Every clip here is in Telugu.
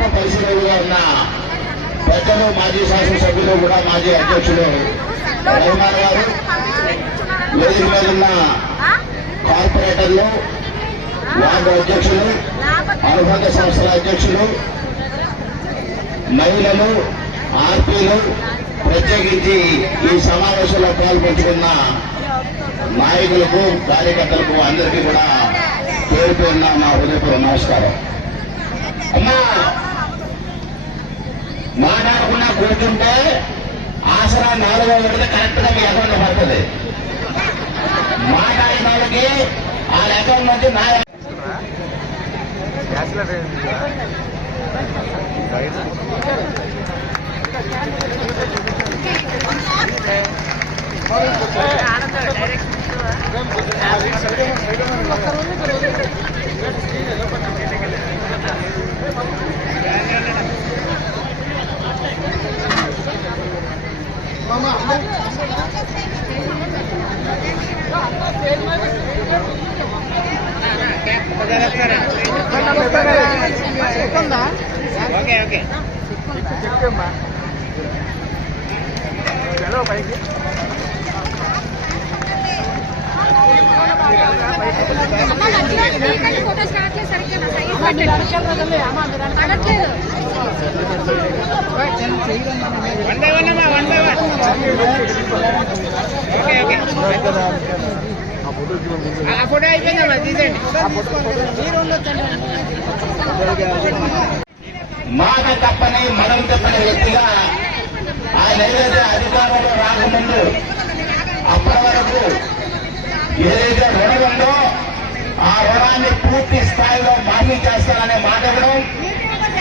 ఆత్మ పరిశీలనగా ఉన్న పెద్దలు మాజీ శాసనసభ్యులు కూడా మాజీ అధ్యక్షులు. రవిమార్ గారు వేదిక మీద ఉన్న కార్పొరేటర్లు వార్డు అధ్యక్షులు అనుబంధ సంస్థల అధ్యక్షులు మహిళలు ఆర్పీలు ప్రత్యేకించి ఈ సమావేశంలో పాల్పంచుకున్న నాయకులకు కార్యకర్తలకు అందరికీ కూడా పేరు పేరున మా హృదయపూర్వ నమస్కారం. అమ్మా! మాట్లాడకుండా కూర్చుంటే ఆసరా నాలుగో విడత కరెక్ట్గా మీ అకౌంట్ పడుతుంది. మాట్లాడిన వాళ్ళకి వాళ్ళ అకౌంట్ నుంచి నా ఓకే. ఓకే ఫోటో స్టార్ట్ సరిగ్గా నా సైజ్. పడట్లేదు వన్ బై వన్ అమ్మా one by one okay okay ఆ ఫోటో అయిపోయిందమ్మా తీసేయండి మాట తప్పని మనం తప్పని వ్యక్తిగా ఆయన ఏదైతే అధికారంలో రాకముందు అప్పటి వరకు ఏదైతే రుణం ఉందో ఆ రుణాన్ని పూర్తి స్థాయిలో మాఫీ చేస్తారనే మాట ఇవ్వడం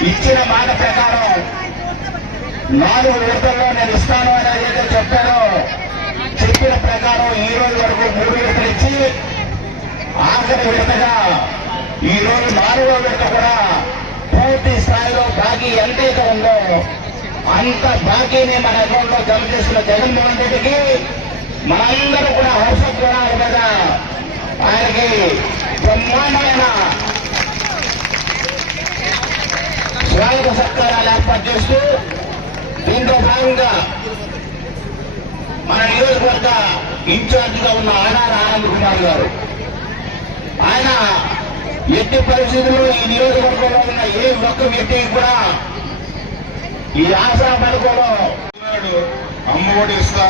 ఇచ్చిన మాట ప్రకారం నాలుగు విడతల్లో నేను ఇస్తాను అని ఏదైతే చెప్పారో చెప్పిన ప్రకారం ఈ రోజు వరకు మూడు విడతలు ఇచ్చి ఆఖరి విడతగా ఈ రోజు నాలుగో విడత కూడా పూర్తి స్థాయిలో బాకీ ఎంతైతే ఉందో అంత బాకీని మన అకౌంట్లో జమ చేసుకున్న జగన్మోహన్ రెడ్డికి మనందరూ కూడా హర్షధ్వరాలు కదా. ఆయనకి బ్రహ్మాండమైన స్వాగత సత్కారాలు ఏర్పాటు చేస్తూ దీంతో భాగంగా మన నియోజకవర్గ ఇన్ఛార్జిగా ఉన్న ఆడార ఆనంద్ కుమార్ గారు. ఆయన ఎట్టి పరిస్థితుల్లో ఈ నియోజకవర్గంలో ఉన్న ఏ ఒక్క వ్యక్తికి కూడా ఈ ఆసరా పథకంలో నాడు అమ్మఒడి ఇస్తా.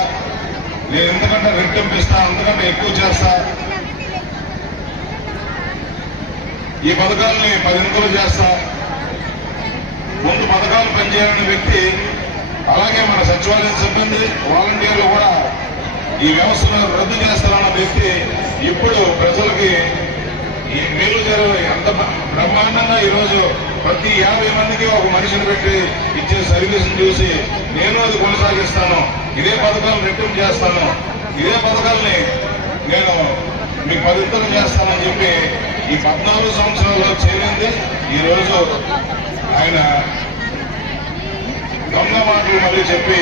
నేను ఎందుకంటే రెట్టింపు ఇస్తా అంతకంటే ఎక్కువ చేస్తా. ఈ పథకాలని పదింతలు చేస్తా. ముందు పథకాలు పనిచేయాలని వ్యక్తి అలాగే మన సచివాలయం సిబ్బంది వాలంటీర్లు కూడా ఈ వ్యవస్థను రద్దు చేస్తారన్న వ్యక్తి ఇప్పుడు ప్రజలకి ఈ మేలు జరగదు. ఎంత బ్రహ్మాండంగా ఈరోజు ప్రతి యాభై మందికి ఒక మనిషిని పెట్టి ఇచ్చే సర్వీస్ని చూసి నేను అది కొనసాగిస్తాను. ఇదే పథకాలను రిటర్న్ చేస్తాను. ఇదే పథకాల్ని నేను మీకు పవిత్రం చేస్తానని చెప్పి ఈ పద్నాలుగు సంవత్సరాల్లో చేరింది. ఈ రోజు ఆయన దొంగ మాటలు మళ్ళీ చెప్పి